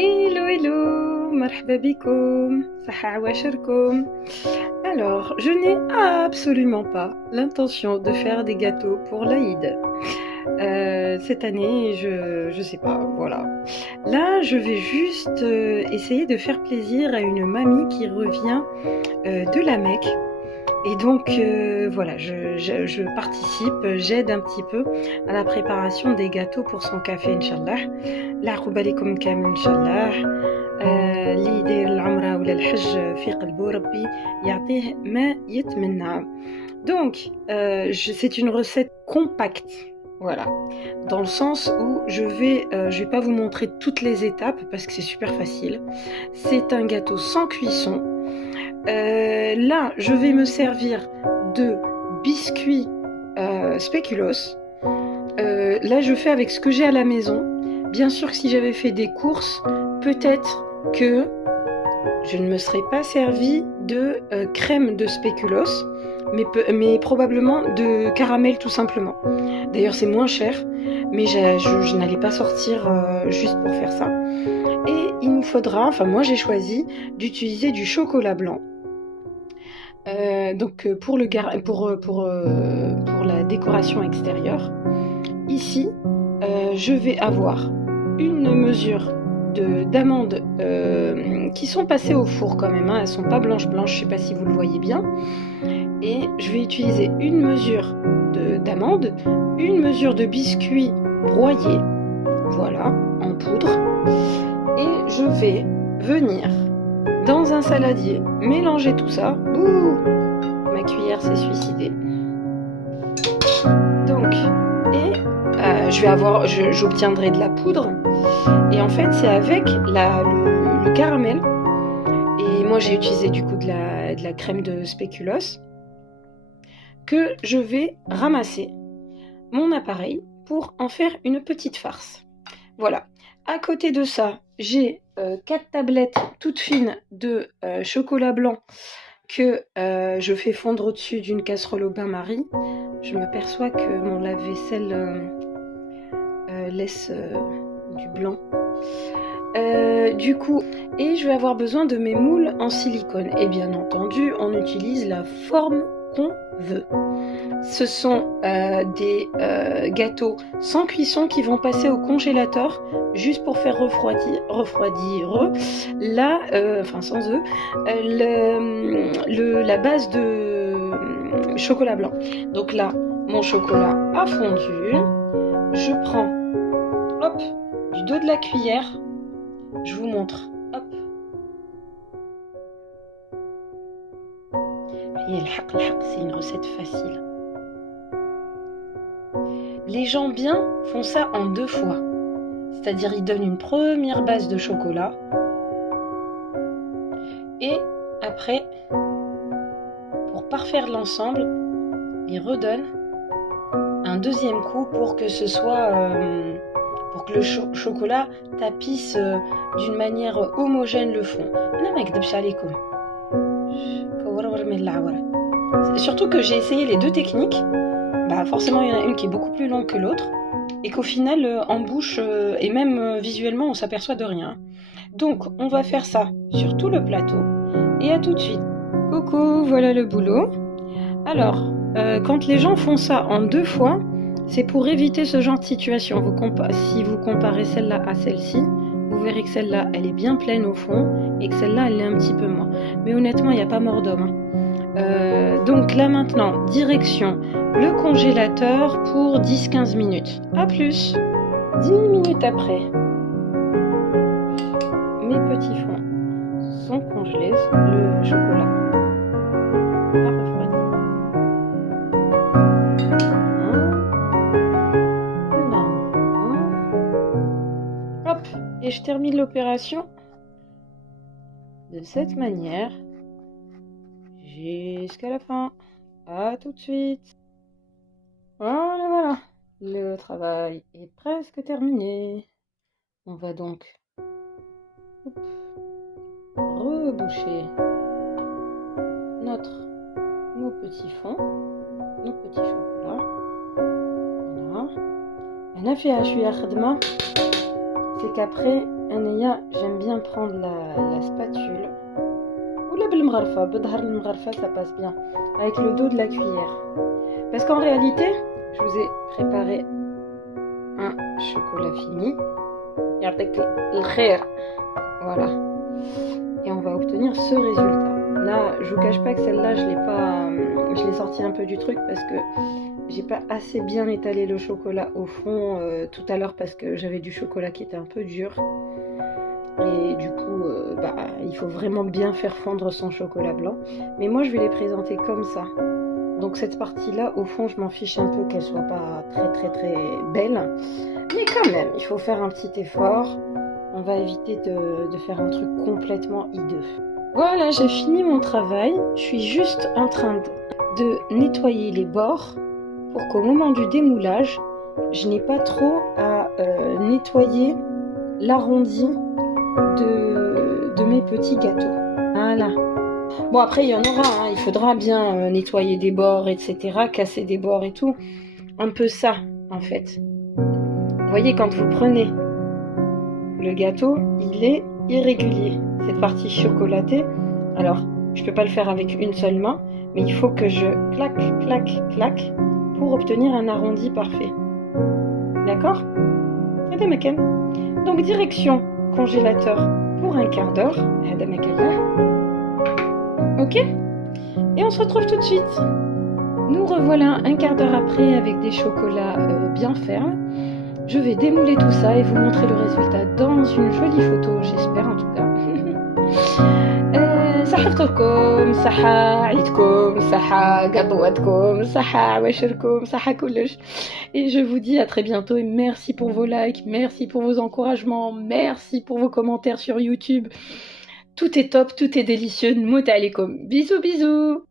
Hello, hello, marhaba bikoum, saha awasharkoum. Alors, je n'ai absolument pas l'intention de faire des gâteaux pour l'Aïd. Cette année, je sais pas, voilà. Là, je vais juste essayer de faire plaisir à une mamie qui revient de la Mecque. Et donc, voilà, je participe, j'aide un petit peu à la préparation des gâteaux pour son café, Inch'Allah. العقوبة لكم كامل إن شاء الله. اللي يدير العمرة ولا الحج في قلبه ربي يعطيه ما يتمنى. Donc, c'est une recette compacte, voilà, dans le sens où je vais pas vous montrer toutes les étapes parce que c'est super facile. C'est un gâteau sans cuisson. Là, je vais me servir de biscuits spéculoos. Là, je fais avec ce que j'ai à la maison. Bien sûr que si j'avais fait des courses, peut-être que je ne me serais pas servi de crème de spéculoos, mais probablement de caramel tout simplement. D'ailleurs, c'est moins cher, mais je n'allais pas sortir juste pour faire ça. Et il nous faudra, enfin moi j'ai choisi d'utiliser du chocolat blanc. Donc pour la décoration extérieure, ici, je vais avoir une mesure d'amandes qui sont passées au four quand même, hein. Elles sont pas blanches, je sais pas si vous le voyez bien. Et je vais utiliser une mesure d'amandes, une mesure de biscuits broyés, voilà, en poudre. Et je vais venir dans un saladier mélanger tout ça. Ouh, ma cuillère s'est suicidée. Donc, j'obtiendrai de la poudre. Et en fait, c'est avec le caramel. Et moi, j'ai utilisé du coup de la crème de spéculoos que je vais ramasser mon appareil pour en faire une petite farce. Voilà. À côté de ça, j'ai 4 tablettes toutes fines de chocolat blanc que je fais fondre au-dessus d'une casserole au bain-marie. Je m'aperçois que mon lave-vaisselle laisse du blanc. Du coup, et je vais avoir besoin de mes moules en silicone. Et bien entendu, on utilise la forme qu'on veut. Ce sont des gâteaux sans cuisson qui vont passer au congélateur juste pour faire refroidir là, enfin sans œufs, la base de chocolat blanc. Donc là, mon chocolat a fondu. Je prends, hop, du dos de la cuillère. Je vous montre, hop. C'est une recette facile. Les gens bien font ça en 2 fois. C'est-à-dire, ils donnent une première base de chocolat. Et après, pour parfaire l'ensemble, ils redonnent un deuxième coup pour que ce soit... pour que le chocolat tapisse d'une manière homogène le fond. Surtout que j'ai essayé les 2 techniques. Bah forcément, il y en a une qui est beaucoup plus longue que l'autre. Et qu'au final, en bouche et même visuellement, on s'aperçoit de rien. Donc, on va faire ça sur tout le plateau. Et à tout de suite. Coucou, voilà le boulot. Alors, quand les gens font ça en 2 fois, c'est pour éviter ce genre de situation. Si vous comparez celle-là à celle-ci, vous verrez que celle-là, elle est bien pleine au fond et que celle-là, elle l'est un petit peu moins. Mais honnêtement, il n'y a pas mort d'homme. Donc là maintenant, direction le congélateur pour 10-15 minutes. A plus. 10 minutes après, mes petits fonds sont congelés. Le chocolat a refroidi. Hop, et je termine l'opération de cette manière jusqu'à la fin. À tout de suite. Voilà. Le travail est presque terminé. On va donc reboucher nos petits fonds, nos petits chocolats. Voilà. C'est qu'après, Anaya, j'aime bien prendre la spatule. Ou la بالمغرفة, بظهر المغرفة, ça passe bien. Avec le dos de la cuillère. Parce qu'en réalité, je vous ai préparé un chocolat fini. Ya'tik الخير. Voilà. Et on va obtenir ce résultat. Là, je vous cache pas que celle-là, je l'ai sortie un peu du truc parce que j'ai pas assez bien étalé le chocolat au fond tout à l'heure parce que j'avais du chocolat qui était un peu dur. Et du coup, il faut vraiment bien faire fondre son chocolat blanc. Mais moi, je vais les présenter comme ça. Donc cette partie-là, au fond, je m'en fiche un peu qu'elle soit pas très très très belle. Mais quand même, il faut faire un petit effort. On va éviter de faire un truc complètement hideux. Voilà, j'ai fini mon travail. Je suis juste en train de nettoyer les bords pour qu'au moment du démoulage, je n'ai pas trop à nettoyer l'arrondi de mes petits gâteaux. Voilà. Bon, après, il y en aura. Hein. Il faudra bien nettoyer des bords, etc. Casser des bords et tout. Un peu ça, en fait. Vous voyez, quand vous prenez le gâteau, il est irrégulier. Cette partie chocolatée, alors, je peux pas le faire avec une seule main, mais il faut que je claque, claque, claque pour obtenir un arrondi parfait. D'accord? Donc, direction congélateur pour un quart d'heure. Ok? Et on se retrouve tout de suite. Nous revoilà un quart d'heure après avec des chocolats bien fermes. Je vais démouler tout ça et vous montrer le résultat dans une jolie photo, j'espère en tout cas. صحة فطوركم، صحة عيدكم، صحة قطواتكم، صحة عواشركم، صحة كلش. Et je vous dis à très bientôt et merci pour vos likes, merci pour vos encouragements, merci pour vos commentaires sur YouTube. Tout est top, tout est délicieux. Nmout alaikum. Bisous bisous.